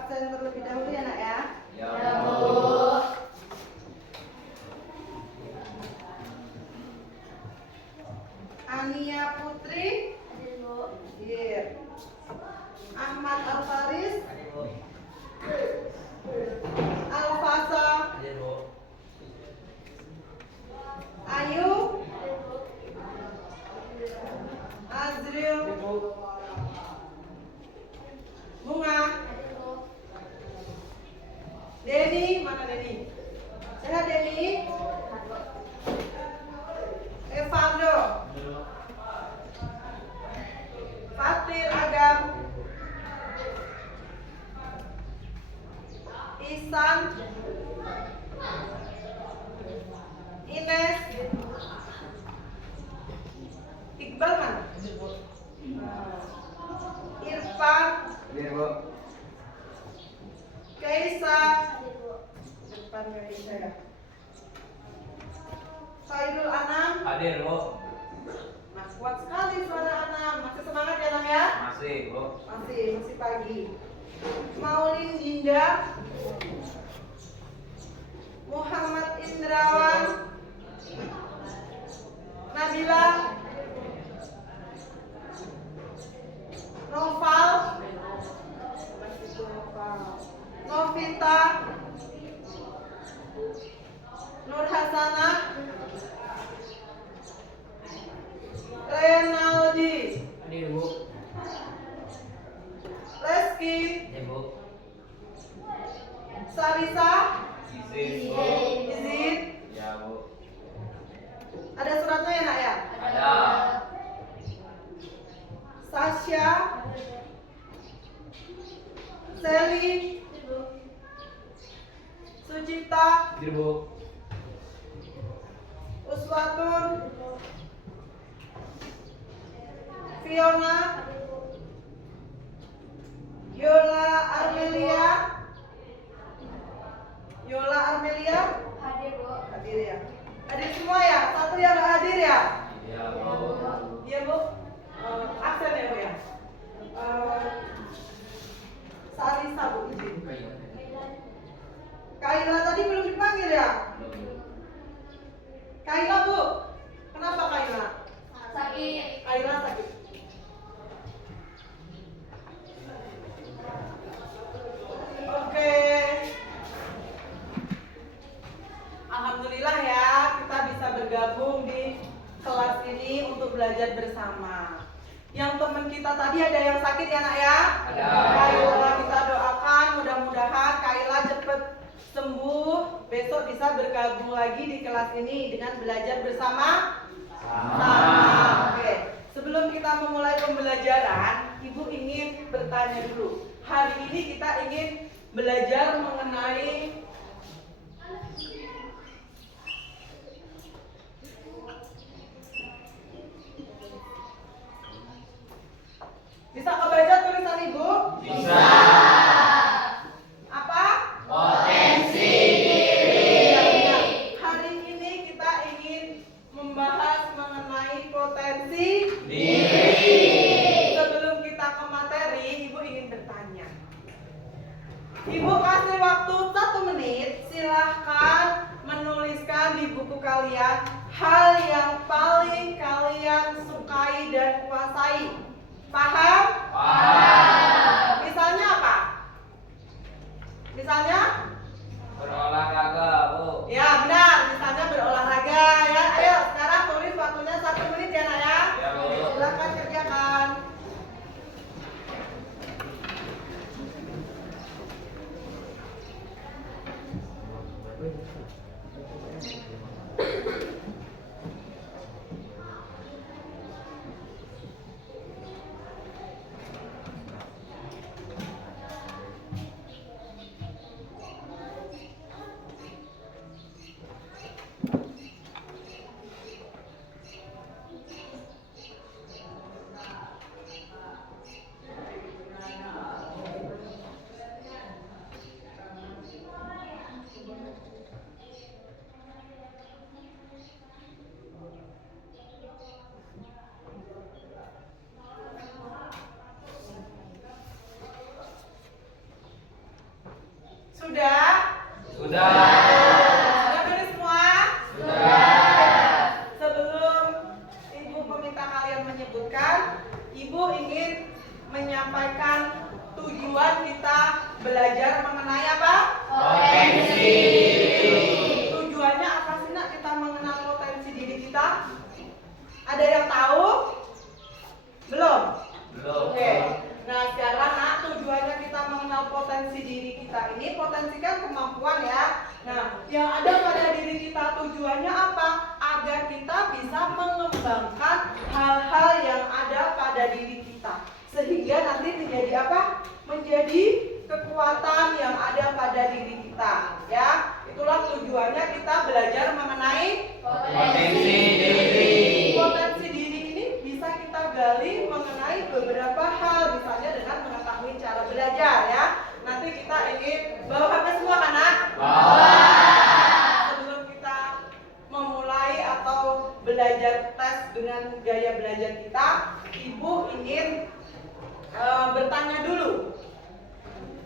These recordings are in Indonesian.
absen terlebih dahulu ya nak ya. Ya, Bu. Ania Putri. Hadir, Bu. Hadir. Ahmad Alfaris. Hadir, Bu. Alfasa. Hadir, Bu. Ayu. Hadir, Bu. Azril. Bunga. Hadir, Bu. Denny. Mana Denny? Sehat Denny? Evando. Fatir Agam. Isan. Ines. Iqbal mana? Irfan. Hadir, Bu. Kaisa. Hadir, Bu. Depan Kaisa ya. Khairul Anam. Hadir, Bu. Nah, kuat sekali suara Anam. Masih semangat ya Anam ya? Masih, Bu. Masih pagi. Maulin Dinda. Muhammad Indrawan. Nabila. Noval. Novita. Nur Hasana. Renaldi. Hadir, Bu. Reski. Hadir, Bu. Sarisa. Izin, Bu. Izin. Ya, Bu. Ada suratnya ya nak ya? Ada. Sasha. Sally. Hadir, Bu. Sucipta. Hadir, Bu. Uswatun. Fiona. Hadir, Bu. Yola Armelia. Yola Armelia. Hadir, Bu. Hadir ya. Hadir semua ya? Satu yang nggak hadir ya? Ya, Bu. Iya Bu. Absen ya Bu ya. Sarisa Bu izin. Kaila tadi belum dipanggil ya? Kaila Bu. Kenapa Kaila? Sakit. Kaila sakit. Oke. Alhamdulillah ya kita bisa bergabung di kelas ini untuk belajar bersama. Yang teman kita tadi ada yang sakit ya nak ya? Ada. Kaila kita doakan mudah-mudahan Kaila cepat sembuh. Besok bisa bergabung lagi di kelas ini dengan belajar bersama. Sama. Oke. Sebelum kita memulai pembelajaran, Ibu ingin bertanya dulu. Hari ini kita ingin belajar mengenai bisa kebaca tulisan Ibu? Bisa. Apa? Potensi Iya, diri. iya. Hari ini kita ingin membahas mengenai potensi Diri. Sebelum kita ke materi, Ibu ingin bertanya. Ibu kasih waktu 1 menit, silahkan menuliskan di buku kalian hal yang paling kalian sukai dan kuasai. Paham? Paham. Misalnya apa? Misalnya? Berolahraga, Bu. Ya benar, misalnya berolahraga ya. Ayo sekarang tulis waktunya 1 menit ya nak ya. Ya, Bu. Silahkan kerjakan. Sudah? Sudah. Sudah tulis semua? Sudah. Sebelum Ibu meminta kalian menyebutkan, Ibu ingin menyampaikan tujuan kita belajar mengenai apa? Potensi. Tujuannya apa sih nak kita mengenal potensi diri kita? Ada yang tahu? Belum? Belum. Oke. Nah sekarang nak tujuannya kita mengenal potensi diri kita ini, potensi kan kemampuan ya. Nah yang ada pada diri kita tujuannya apa? Agar kita bisa mengembangkan hal-hal yang ada pada diri kita, sehingga nanti menjadi apa? Menjadi kekuatan yang ada pada diri kita, ya. Itulah tujuannya kita belajar mengenai Potensi diri. potensi diri ini bisa kita gali mengenai beberapa hal, misalnya dengan mengetahui cara belajar ya. Nanti kita ingin bawa HP semua kan nak? Sebelum kita memulai atau belajar tes dengan gaya belajar kita, Ibu ingin bertanya dulu.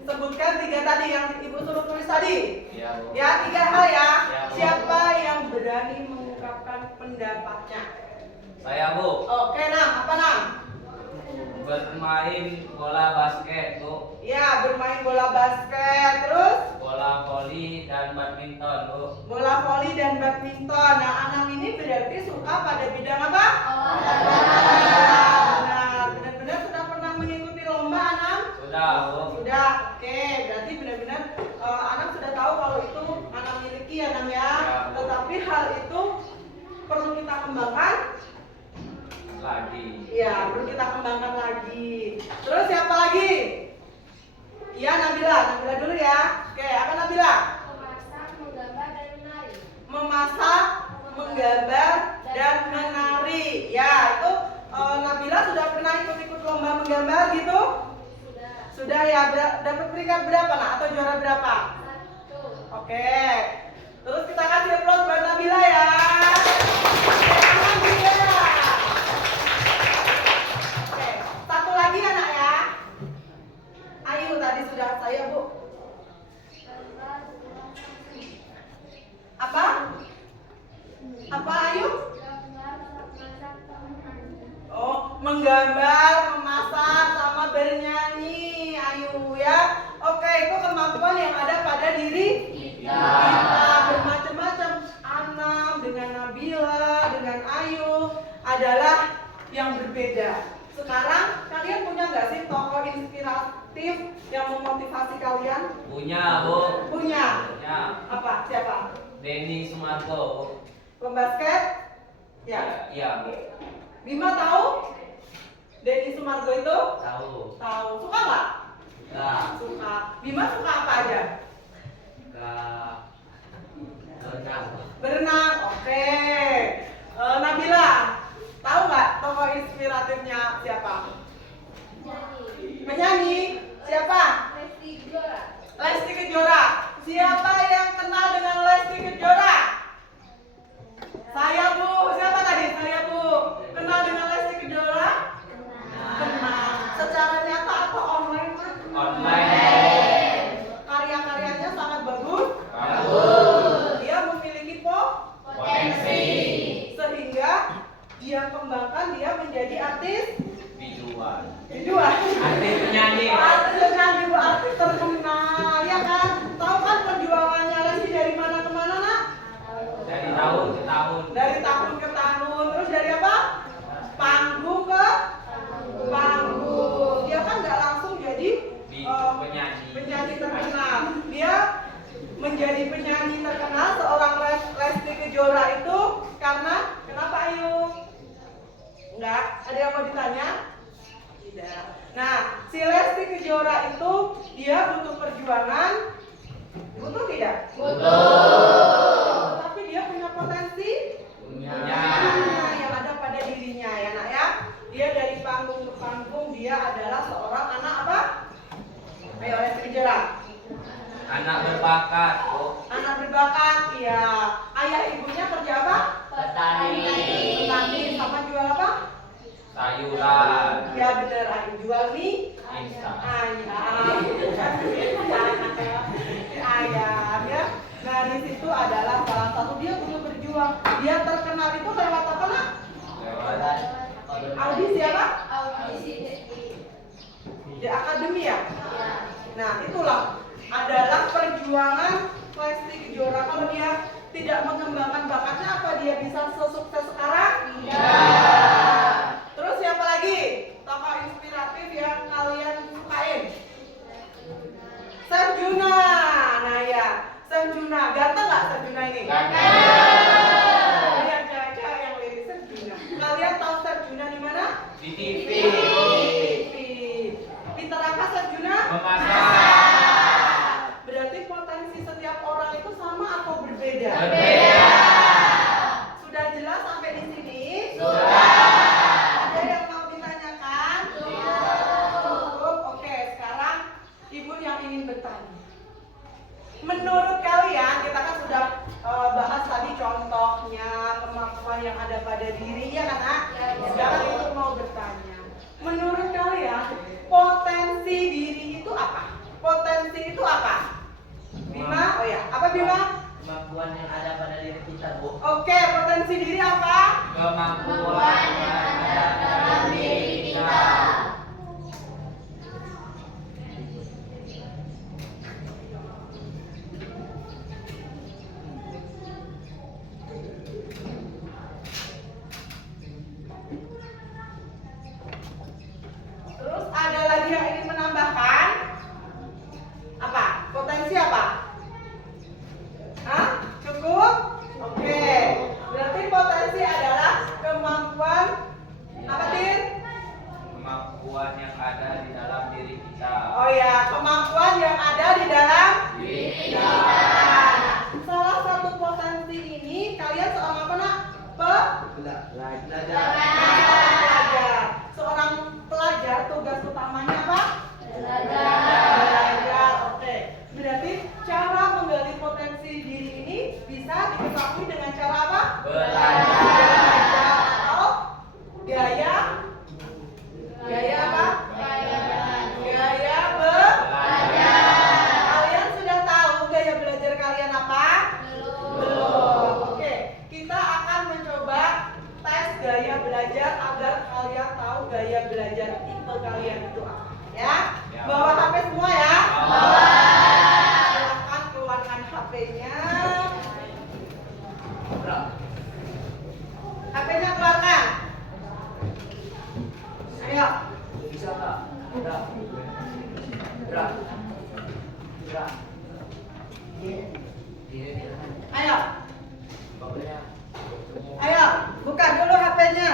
Sebutkan 3 tadi yang Ibu suruh tulis tadi. Iya, Bu. Ya, 3 hal ya. Ya, Bu. Siapa yang berani mengungkapkan pendapatnya? Saya, Bu. Oke, Nam. Apa, Nam? Bermain bola basket, Bu. Ya, bermain bola basket. Terus Bola voli dan badminton, Bu. bola voli dan badminton. Nah, Anam ini berarti suka pada bidang apa? Nah, benar-benar sudah pernah mengikuti lomba, Anam? Sudah, Bu. Sudah. Oke, berarti benar-benar Anam sudah tahu kalau itu Anam miliki ya, Nam ya. Ya, Bu. Tetapi hal itu perlu kita kembangkan. Lagi. Iya, perlu kita kembangkan lagi. Terus siapa lagi? Iya, Nabila. Nabila dulu ya. Oke, apa Nabila? Memasak, menggambar, dan menari. Memasak, menggambar, dan menari. Ya, itu Nabila sudah pernah ikut-ikut lomba menggambar gitu? Sudah. Sudah ya. Dapat peringkat berapa nak? Atau juara berapa? 1. Oke. Terus kita kasih aplaus buat Nabila ya. Nabila. Oke, satu lagi anak ya. Ayu tadi sudah saya Bu. Apa? Apa Ayu? Oh, menggambar, memasak, sama bernyanyi Ayu ya. Oke, itu kemampuan yang ada pada diri kita. Bermacam-macam. Anam dengan Nabila, dengan Ayu adalah yang berbeda. Sekarang kalian punya nggak sih tokoh inspiratif yang memotivasi kalian? Punya, Bu. Punya. Punya. Apa? Siapa? Denny Sumargo, Bu. Pembasket? Ya. Iya, Bu. Bima tahu? Denny Sumargo itu? Tahu. Tahu. Suka nggak? Enggak. Suka. Bima suka apa aja? Enggak. Berenang, Bu. Berenang. Oke. Nabila, tahu nggak tokoh inspiratifnya siapa? Menyanyi. Siapa? Lesti Kejora. Siapa yang kenal dengan Lesti Kejora? Saya Bu. Siapa tadi? Saya Bu. Kenal dengan Lesti Kejora? Kenal. Secara nyata atau online Mas? Online. Karya-karyanya sangat bagus. Bagus. Dia memiliki Potensi. sehingga dia kembangkan dia menjadi artis Visual. kedua. Artis penyanyi. Artis penyanyi Bu, artis terkenal ya kan? Tahu kan perjuangannya Lesti dari mana ke mana nak? Dari tahun ke tahun. Dari tahun ke tahun. Terus dari apa? Panggung ke panggung. Dia kan nggak langsung jadi penyanyi terkenal. Dia menjadi penyanyi terkenal seorang Lesti Kejora itu karena kenapa Ayu? Enggak? Ada yang mau ditanya? Tidak. Nah, si Lesti Kejora itu dia butuh perjuangan. Butuh tidak? Betul. Tetapi dia punya potensi Punya. yang ada pada dirinya ya nak ya. Dia dari panggung ke panggung dia adalah seorang anak apa? Ayo Lesti Kejora. Anak berbakat, Bu. Anak berbakat, iya. Ayah ibunya kerja apa? Petani. Petani sama jual apa? Sayuran. Ya bener, Ayu jual mie. Instan. Ayah. Nah, itulah adalah perjuangan Lesti Kejora. Kalau dia tidak mengembangkan bakatnya, apa dia bisa sesukses sekarang? Tidak. Terus siapa lagi tokoh inspiratif yang kalian sukain? Chef Juna. Nah ya, Chef Juna. Ganteng nggak Chef Juna ini? Ganteng. Lihat cewek-cewek yang lirik Chef Juna. Kalian tahu Chef Juna di mana? Di TV. TV. Pinter apa Chef Juna? Memasak. Berarti potensi setiap orang itu sama atau berbeda? Berbeda. Sudah jelas sampai di sini? Sudah. Ada yang mau ditanyakan? Cukup. Oke, sekarang Ibu yang ingin bertanya. Menurut kalian, kita kan sudah bahas tadi contohnya, kemampuan yang ada pada diri, ya kan? Ah? Sekarang Ibu mau bertanya. Menurut kalian, potensi diri itu apa? Potensi itu apa? Bima? Oh ya, apa Bima? Kemampuan yang ada pada diri kita, Bu. Oke, potensi diri apa? Kemampuan yang ada dalam diri kita. Terus ada lagi yang ingin menambahkan? Apa? Potensi apa? Hah? Cukup? Oke. Berarti potensi adalah kemampuan apa, Tin? Kemampuan yang ada di dalam diri kita. Oh ya, kemampuan yang ada di dalam Diri kita. Nah, salah satu potensi ini kalian seorang apa nak? Belajar. Pelajar. Seorang pelajar tugas utamanya apa? Belajar. Oke. Berarti cara menggali potensi diri ini bisa diketahui dengan cara apa? Belajar. Atau gaya apa? Gaya belajar. Kalian sudah tahu gaya belajar kalian apa? Belum. Oke, kita akan mencoba tes gaya belajar agar kalian tahu gaya belajar tipe kalian itu apa. Ya? Ya. Bawa HP semua ya? Bawa. Silahkan keluarkan HP-nya. HP-nya keluarkan. Ayo. Bisa nggak? Gerak. Gerak. Gerak. Ayo. Ayo, buka dulu HP-nya.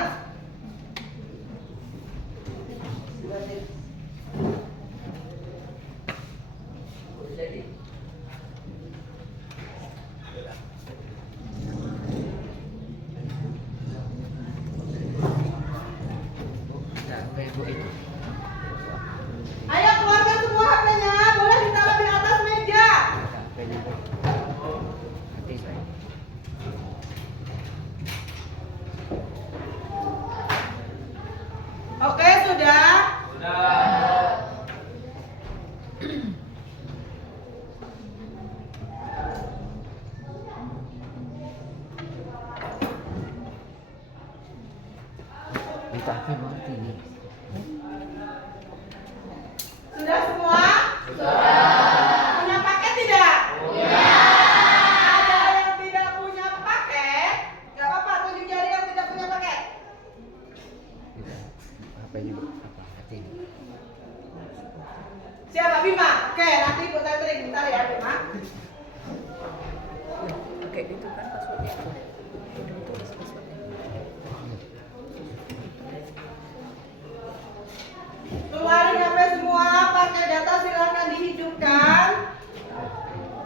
Ayo keluarkan semua HP-nya, boleh ditaruh di atas meja. Oke, sudah. Sudah. Minta apa banget ini? Sudah semua? Sudah. Punya paket tidak? Punya. Ada yang tidak punya paket? Gak apa-apa, tunjuk jari yang tidak punya paket. Tidak. Apa ini bu? Apa? Hati ini. Siapa? Bima? Oke, nanti ikut trik bentar ya Bima. Oke, itu kan passwordnya. Udah itu passwordnya. Keluarin HP semua, pakai data silahkan dihidupkan.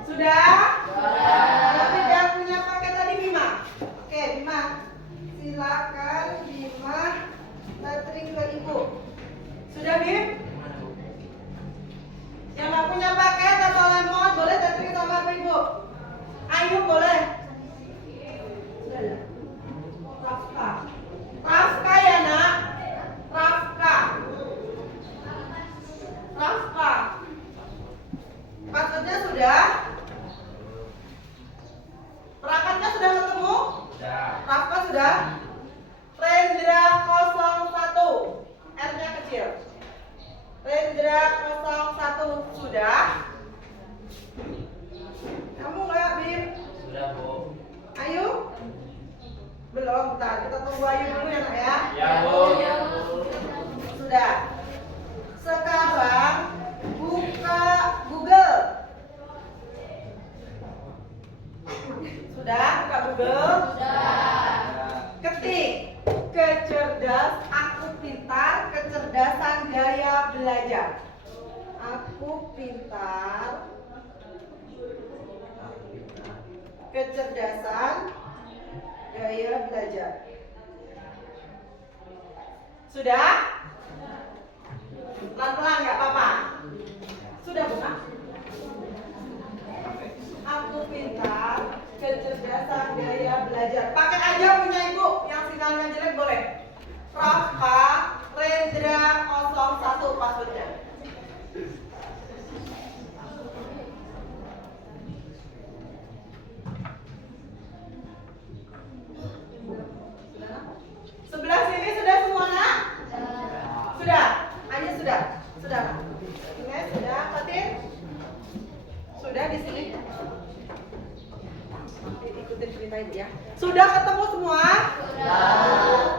Sudah? Tapi yang punya paket tadi Bima. Oke, Bima. Silakan Bima tethering ke Ibu. Sudah, Bim? Yang nggak punya paket atau lemot boleh tethering sama Ibu. Ayo boleh. Rafka. Rafka ya nak. Rafka. Rafka. Passwordnya sudah? Perangkatnya sudah ketemu? Sudah. Rafka sudah? Rendra 01. R-nya kecil. Rendra 01 sudah. Sudah? Kamu nggak, Bim? Sudah, Bu. Ayu? Belum, bentar. Kita tunggu Ayu dulu ya, Nak ya. Ya, Bu. Sudah. Sekarang buka Google. Sudah? Buka Google? Ketik kecerdas, aku pintar, kecerdasan gaya belajar. Aku pintar, kecerdasan gaya belajar. Sudah? Pelan-pelan nggak apa-apa. Sudah bukan? Aku pintar, kecerdasan gaya belajar. Pakai aja punya ibu, yang sinyalnya jelek boleh. Rafa Rendra 01 passwordnya. Sebelah sini sudah semua, Nak? Sudah? Ayo sudah? Sudah, Nak? Ini sudah, Fatin? Sudah di sini? Ikutin cerita ibu ya. Sudah ketemu semua? Sudah.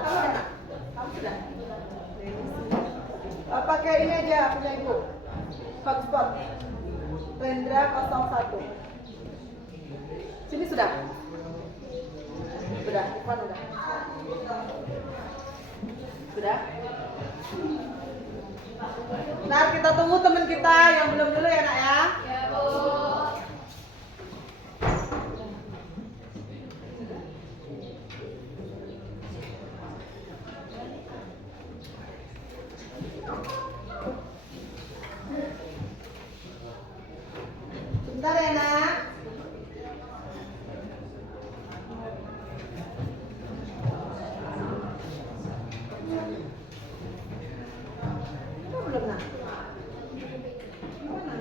Kamu sudah? Kamu sudah? Pakai ini aja punya ibu. Hotspot. Rendra 01. Sini sudah? Sudah, Ivan udah. Sudah? Nah, kita tunggu teman kita yang belum dulu ya, Nak ya. Ya, Bu. Bentar ya, Nak. Kok belum, Nak? Mana?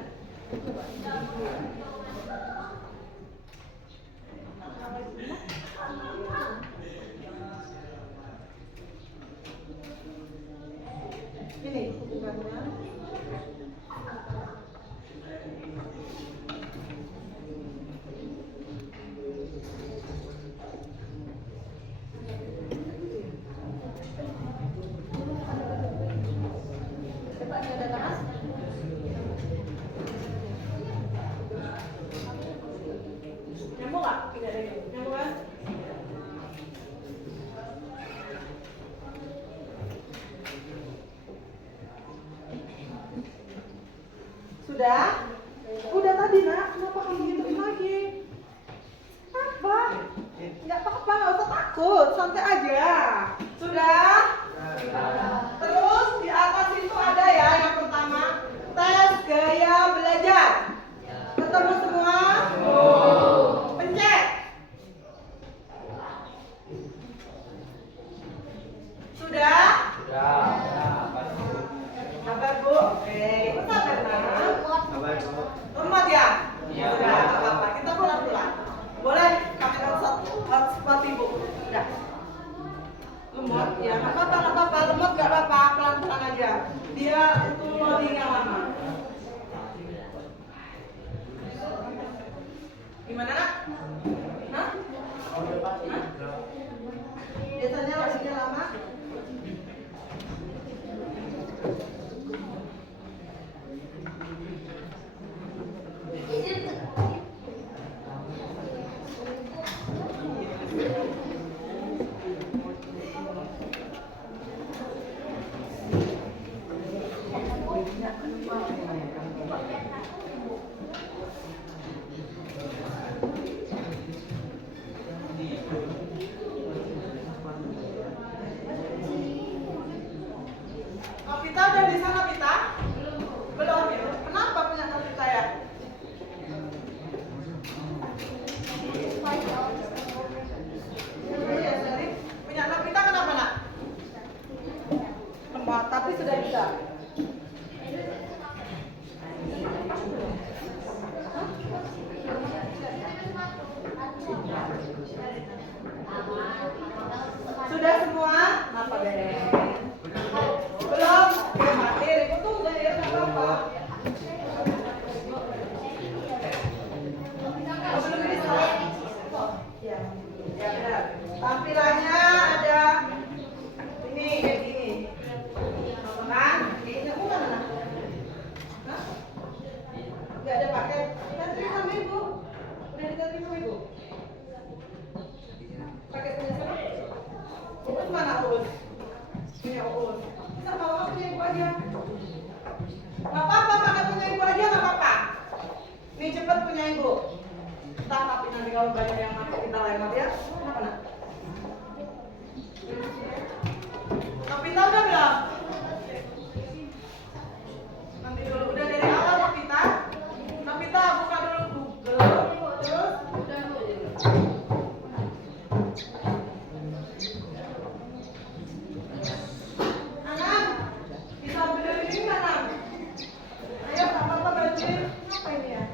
Ini bukannya. Coba ada Mas. Nyambung nggak? Tidak ada yang nyambung kan? Sudah? Udah tadi, Nak. Kenapa kamu gituin lagi? Apa? Nggak apa-apa, nggak usah takut. Santai aja. Sudah? Terus di atas itu ada ya yang pertama, tes gaya belajar. Ketemu semua? Pencet. Sudah? Sabar, Bu. Oke, ibu sabar, Nak. Lemot ya? Iya. Sudah, nggak apa-apa. Kita pulang-pulang. Boleh pakai hotspot ibu. Sudah. Lemot ya, nggak apa-apa, nggak apa-apa. Lemot nggak apa-apa, pelan-pelan aja. Dia untuk loadingnya lama. Gimana, Nak? Hah? Hah? Biasanya loadingnya lama? Novita udah di sana, Vita? Belum ya? Kenapa punya Novita ya? Iya, Sally. Punya Novita kenapa, Nak? Lemot, tapi sudah bisa. cepet punya ibu. Entah tapi nanti kalau banyak yang masuk kita lewat ya. Kenapa nak? Kapita udah belum? Nanti dulu udah dari awal Kapita. Kapita buka dulu Google. Terus udah dulu. Anam, bisa beli ini nggak Anam? Ayo apa-apa bantuin. Apa ini ya?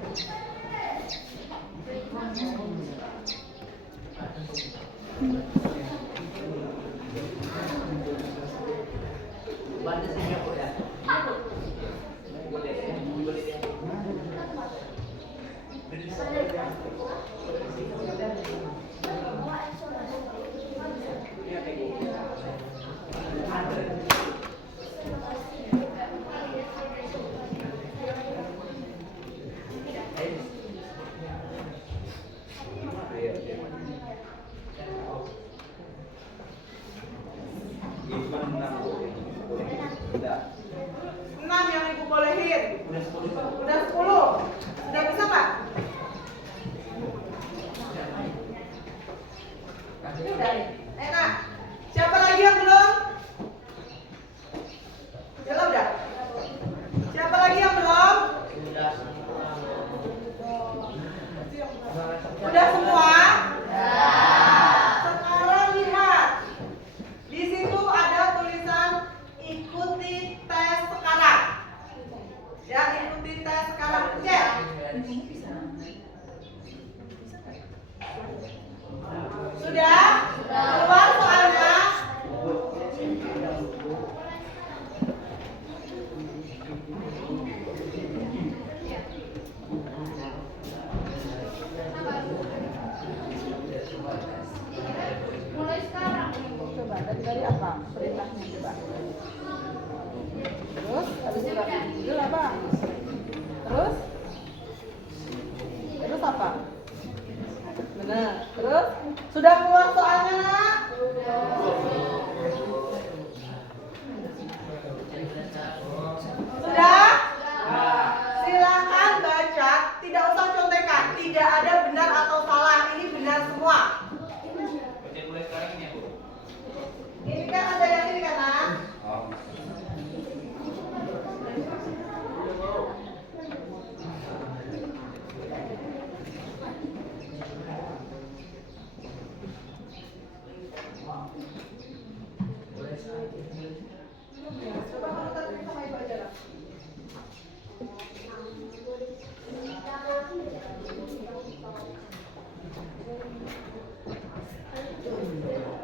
Enam yang ibu bolehin. Udah 10. Sudah bisa nggak? Ini udah nih. Enak. Siapa lagi yang belum? Bella udah. Siapa lagi yang belum? Udah semua? Sekarang lihat. Di situ ada tulisan ikuti tes sekarang. Ya, ikuti tes sekarang. Cek. Sudah? Keluar soalnya? Mulai sekarang. Coba dari apa? Perintahnya coba. Terus habis itu Google apa? Terus? Terus apa? Benar. Terus? Sudah keluar soalnya, Nak? Sudah? Silakan baca, tidak usah contekan. Tidak ada benar atau salah, ini benar semua. Ini kan ada yang ini kan, Nak? Coba kamu tadi sama ibu aja lah.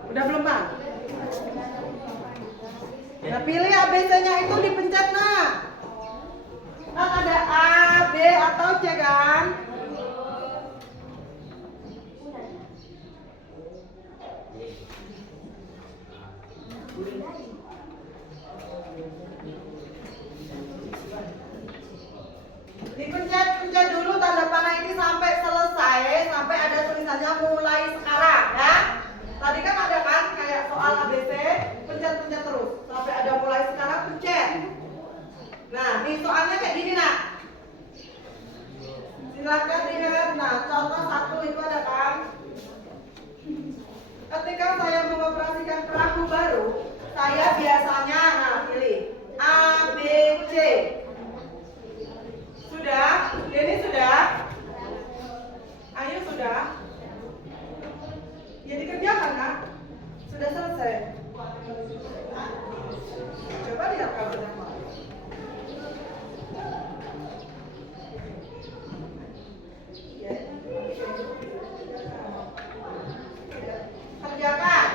Udah belum Bang? Nah, pilih ABC-nya itu dipencet Nak. Kan ada A, B atau C kan? Dipencet dulu tanda panah ini sampai selesai, sampai ada tulisannya mulai sekarang ya. Tadi kan ada kan kayak soal ABC, pencet terus sampai ada mulai sekarang pencet. Nah, di soalnya kayak gini Nak. Silakan dilihat. Nah, contoh 1 itu ada kan. Ketika saya mengoperasikan perahu baru, saya biasanya pilih A, B, C. Sudah? Ini sudah? Ayo sudah? Ya dikerjakan Nak. Sudah selesai. Coba lihat kalau sudah mau. Kerjakan.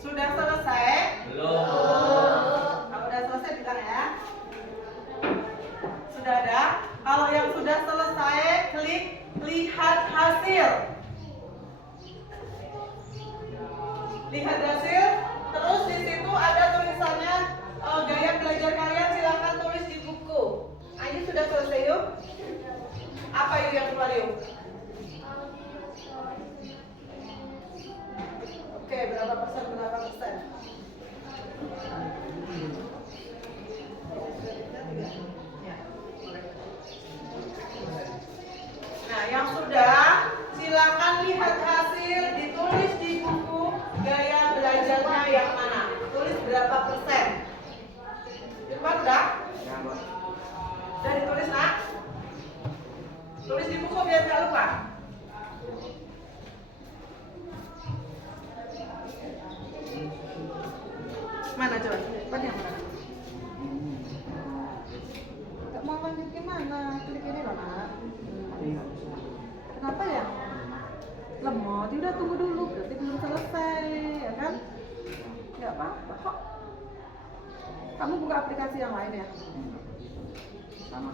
Sudah selesai? Belum. Kalau udah selesai bilang ya. Sudah ada? Kalau yang sudah selesai, klik lihat hasil. Lihat hasil. Terus di situ ada tulisannya gaya belajar kalian, silakan tulis di buku. Ayo sudah selesai yuk. Apa yuk yang keluar yuk? Oke, berapa persen? Nah, yang sudah, silakan lihat hasil, ditulis di buku gaya belajarnya yang mana. Tulis berapa persen. Irfan udah? Udah ditulis nak? Tulis di buku biar gak lupa. Mana coba? Depan yang mana? Gak mau lanjut gimana? Klik ini loh nak. Kenapa ya? Lemot, udah tunggu dulu, berarti belum selesai, ya kan? Gak apa-apa kok. Kamu buka aplikasi yang lain ya? Sama.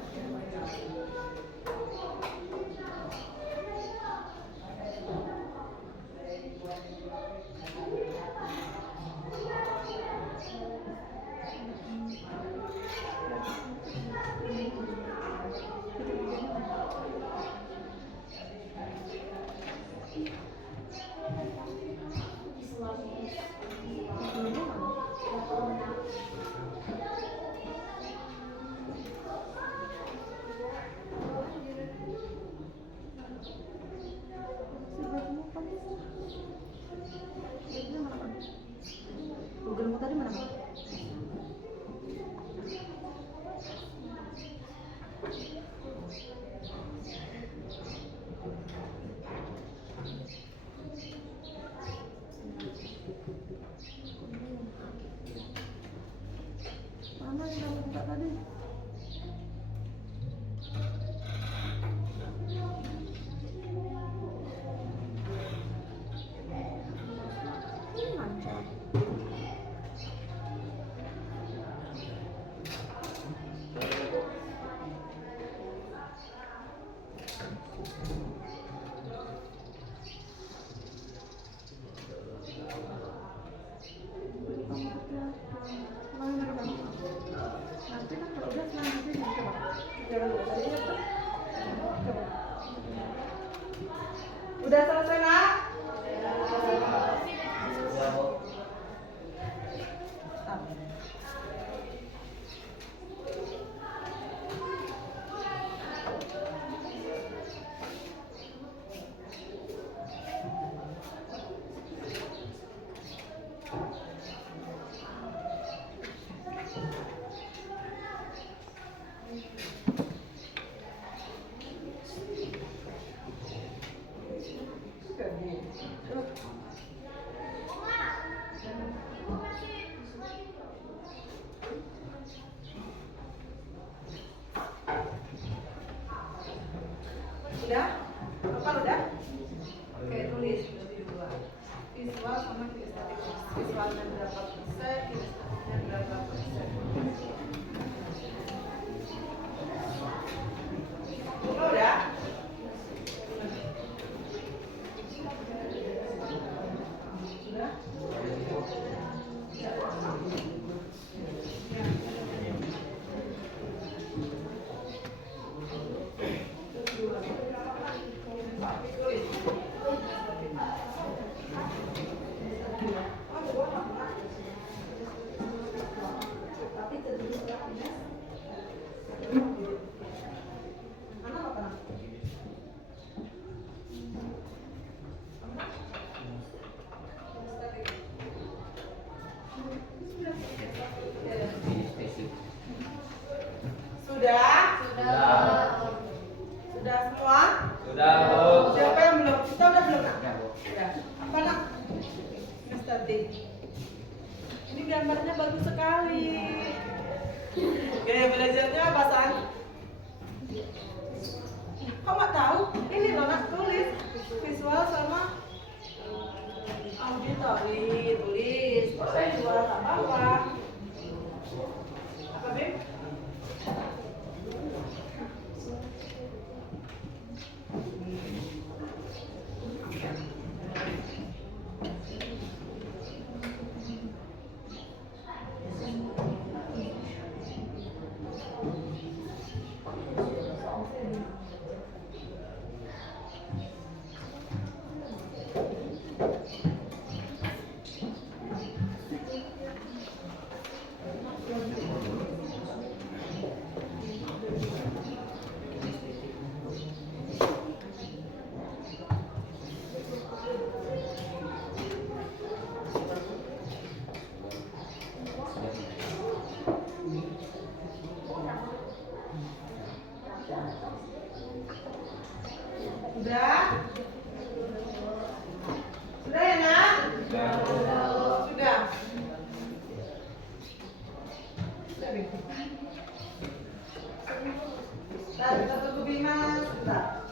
Google-mu tadi mana? Mana yang kamu buka tadi? Lancar. Nanti kan kalau udah selanjutnya coba. Jangan lupa tadi ya, Pak. Coba. Udah selesai nak? Udah? Apa udah? Oke, tulis berarti dua. Visual sama kinestetik. Visualnya berapa persen, kinestetiknya berapa persen. Oh, udah? Sudah? belajarnya apa, San? Kok nggak tahu? Ini loh nak, tulis visual sama auditori, tulis. Visual tak bawah. Apa, Bim? Sudah? Sudah ya, Nak? Sudah. Nah, kita tunggu Bima sebentar.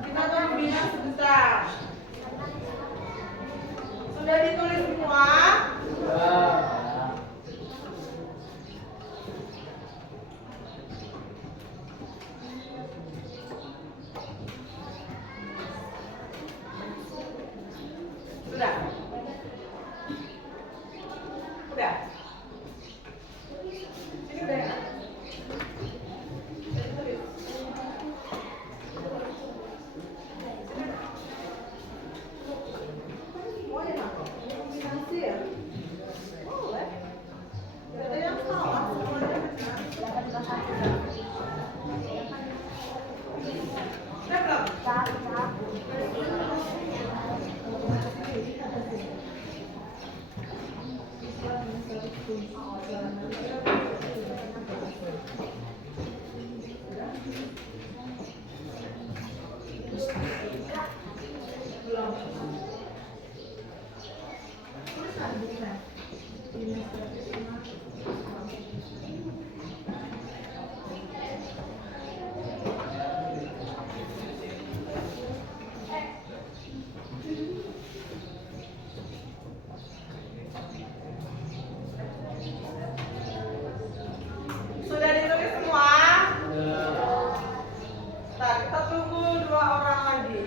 Kita tunggu Bima sebentar. Sudah ditulis semua? Sudah? Udah? Ini udah ya? Udah ditulis? Boleh, Nak? Kombinasi ya? Boleh. Tidak ada yang salah, semuanya benar. Udah belum? Sudah ditulis semua? Nah, kita tunggu 2 orang lagi.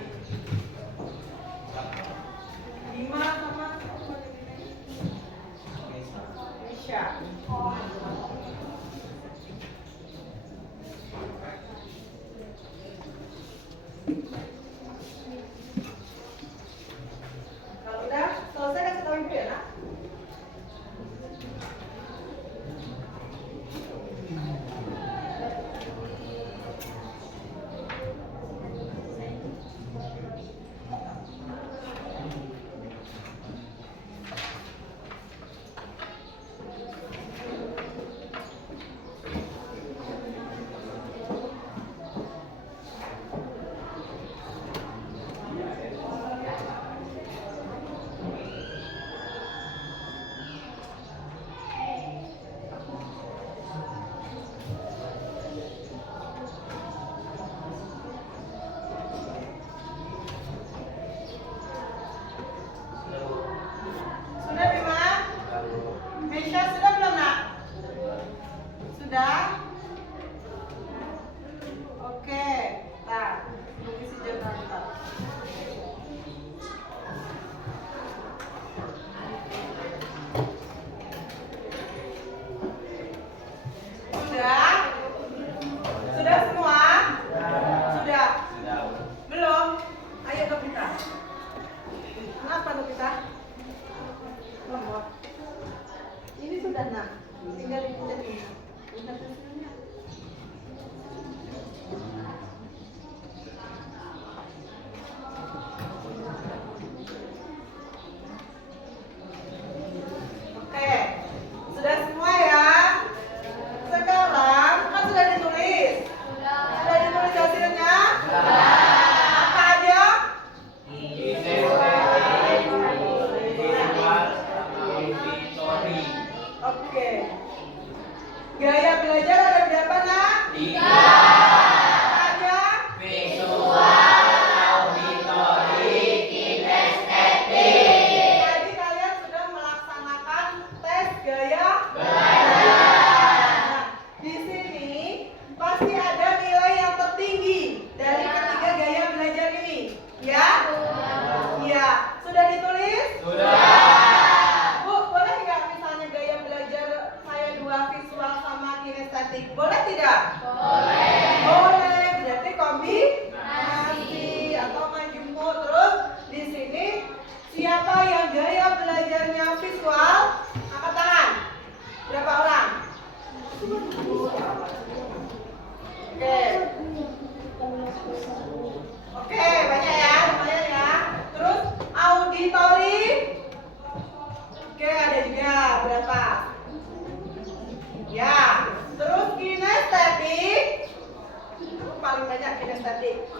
Bima sama Misha. Kalau udah selesai kasih tahu Ibu ya, Nak? Sudah, Bima? Misha, sudah belum, Nak? Sudah? Oke. Nah, isi jurnal kita. Sudah? Sudah semua? Sudah.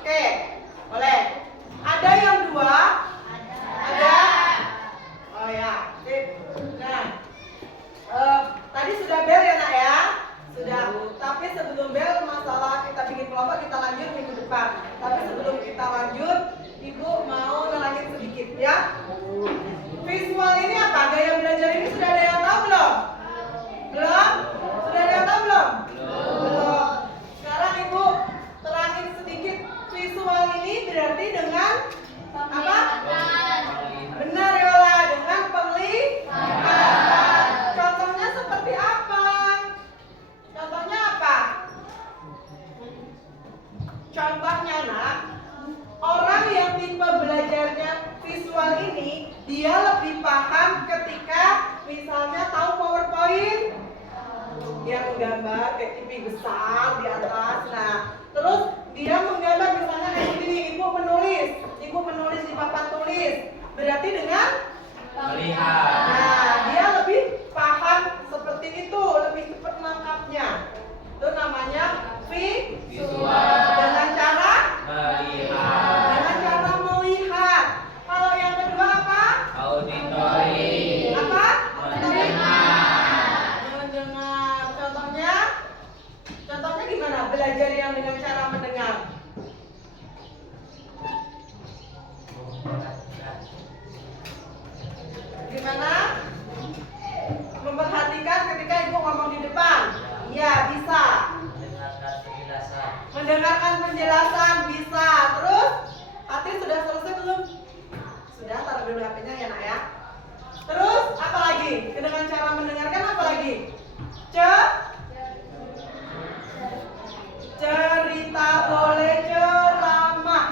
Oke, boleh. Ada yang dua? Ada. Oh ya, sip. Nah, tadi sudah bel ya nak ya? Sudah. Tapi sebelum bel masalah kita bikin kelompok kita lanjut minggu depan. Tapi sebelum kita lanjut, ibu mau nerangin sedikit ya. Visual ini apa? Gaya belajar ini sudah ada yang tahu belum? Belum? Sudah ada yang tahu belum? Belum. Sekarang ibu terangin sedikit. Visual ini berarti dengan apa? Benar Yola, dengan penglihatan. Contohnya seperti apa? Contohnya apa? Contohnya nak, orang yang tipe belajarnya visual ini, dia lebih paham ketika misalnya tahu PowerPoint yang menggambar kayak TV besar di atas. Nah, terus dia menggambar misalnya kayak gini, ibu menulis di papan tulis. Berarti dengan Melihat. nah, dia lebih paham seperti itu, lebih cepat menangkapnya. Itu namanya visual. Dengan cara Melihat. dengan cara melihat. Kalau yang kedua apa? Auditori. Apa? Mendengar. Mendengar. Contohnya gimana? Belajar yang dengan cara mendengar. Gimana? Memperhatikan ketika ibu ngomong di depan. Iya, bisa. Mendengarkan penjelasan. Mendengarkan penjelasan bisa. Terus, hati sudah selesai belum? Sudah, taruh dulu HP-nya ya nak ya. Terus, apa lagi? Dengan cara mendengarkan apa lagi? Cerita boleh, ceramah.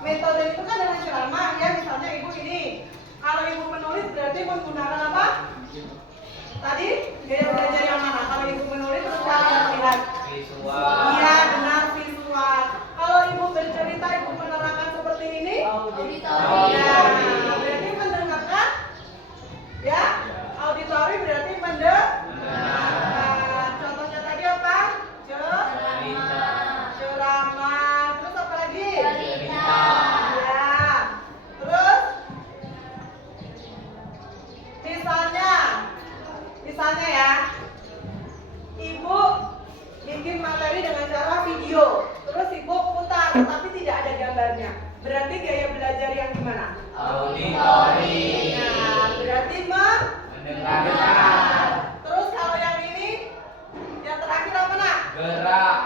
Metode itu kan dengan ceramah ya. Misalnya ibu ini, kalau ibu menulis berarti menggunakan apa? Tadi gaya belajar yang mana? Kalau ibu menulis terus kalian melihat. Visual. Iya, benar visual. Kalau ibu bercerita, ibu menerangkan seperti ini. Auditori. Ya, berarti mendengarkan. Ya, auditori berarti mendengarkan. Contohnya tadi apa? Ceramah. Terus apa lagi? Ya. Terus misalnya ya, ibu bikin materi dengan cara video, terus ibu putar, tapi tidak ada gambarnya. Berarti gaya belajar yang gimana? Auditori. Nah, berarti Mendengarkan. Terus kalau yang ini, yang terakhir apa nak? Gerak.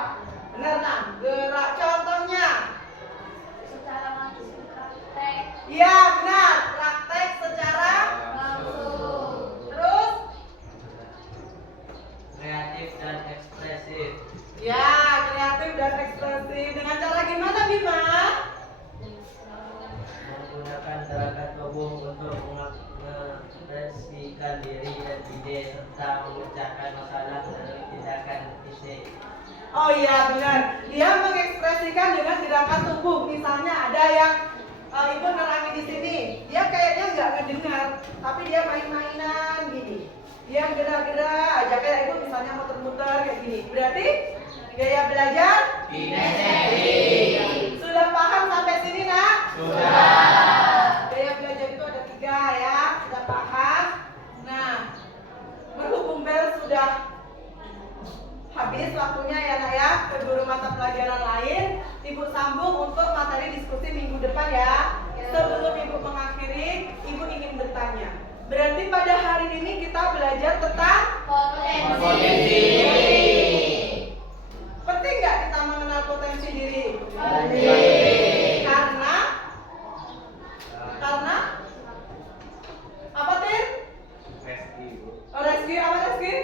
Benar nak, gerak. Contohnya? Secara langsung praktek. Iya benar, praktek secara terus. Kreatif dan ekspresif. Ya, kreatif dan ekspresif. Dengan cara gimana Bima? Menggunakan gerakan tubuh untuk mengekspresikan diri dan ide serta memecahkan masalah melalui tindakan fisik. Oh iya benar. Dia mengekspresikan dengan gerakan tubuh. Misalnya ada yang ibu nerangin di sini, dia kayaknya nggak ngedengar, tapi dia main-mainan gini. Dia gerak-gerak aja kayak ibu misalnya muter-muter kayak gini. Berarti gaya belajar Kinestetik. sudah paham sampai sini nak? Sudah. Gaya belajar itu ada 3 ya, sudah paham. Nah, berhubung bel sudah habis waktunya ya nak ya, ke guru mata pelajaran lain, ibu sambung untuk materi diskusi minggu depan ya. Sebelum ibu mengakhiri, ibu ingin bertanya. Berarti pada hari ini kita belajar tentang Potensi. penting nggak kita mengenal potensi diri? Penting. Karena apa Tin? Oh, rescue apa rescue?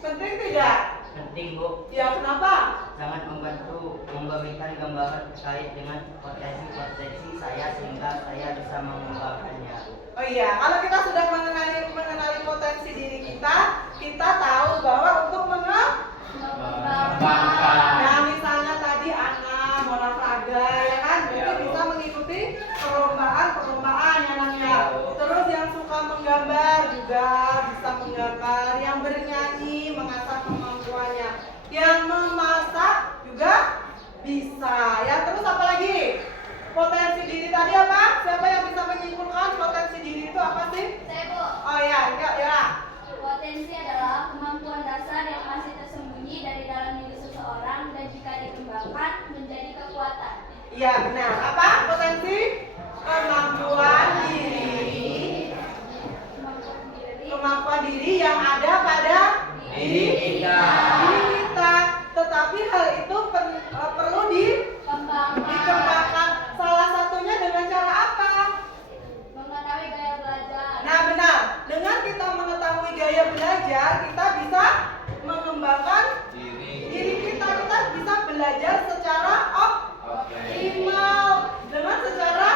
Penting tidak? Penting Bu, Ya kenapa? sangat membantu memberikan gambaran terkait dengan potensi saya sehingga saya bisa mengembangkannya. Oh iya, kalau kita sudah mengenali potensi diri kita, kita tahu bahwa untuk Mengembangkan. nah misalnya tadi Ana mau olahraga ya kan, berarti bisa mengikuti perlombaan ya namanya. Terus yang suka menggambar juga bisa menggambar, yang bernyanyi mengasah kemampuannya, yang memasak juga bisa. Iya benar. Apa potensi? Kemampuan diri. Kemampuan diri yang ada pada diri kita. Tetapi hal itu perlu dikembangkan. Salah satunya dengan cara apa? Mengetahui gaya belajar. Nah benar. Dengan kita mengetahui gaya belajar, kita bisa mengembangkan diri kita. Kita bisa belajar secara optimal, dengan secara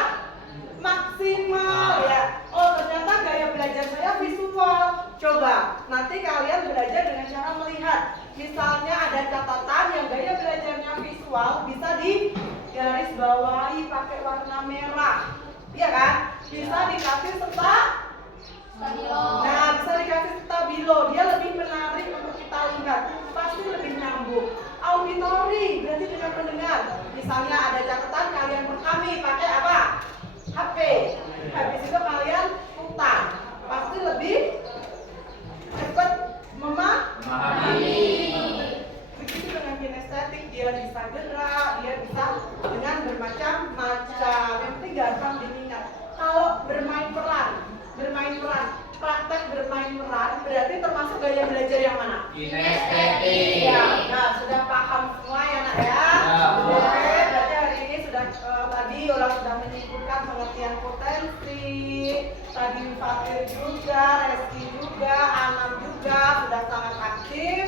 maksimal ya. Oh ternyata gaya belajar saya visual. Coba nanti kalian belajar dengan cara melihat. Misalnya ada catatan yang gaya belajarnya visual, bisa digaris bawahi pakai warna merah, iya kan? Bisa dikasih Stabilo. Nah, bisa dikasih stabilo, dia lebih menarik untuk kita lihat, pasti lebih nyambung. Auditori, berarti dengan mendengar. Misalnya ada catatan, kalian rekami pakai apa? HP. Habis itu kalian putar, pasti lebih cepat memahami. Begitu dengan kinestetik, dia bisa gerak, dia bisa dengan bermacam-macam. Yang penting gampang diingat. Kalau bermain peran, praktek bermain peran berarti termasuk gaya belajar yang mana? Kinestetik. Ya, nah sudah paham semua ya nak ya? Oke, berarti hari ini sudah tadi orang sudah menyebutkan pengertian potensi, tadi Fatir juga, Reski juga, Anam juga sudah sangat aktif.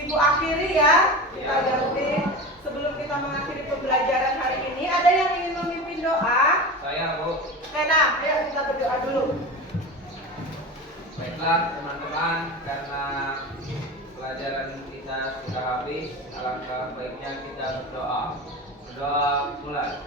Ibu akhiri ya, kita ganti. Sebelum kita mengakhiri pembelajaran hari ini, ada yang ingin memimpin doa? Saya, Bu. Nah, ayo kita berdoa dulu. Baiklah teman-teman, karena pelajaran kita sudah habis, alangkah baiknya kita berdoa. Berdoa mulai.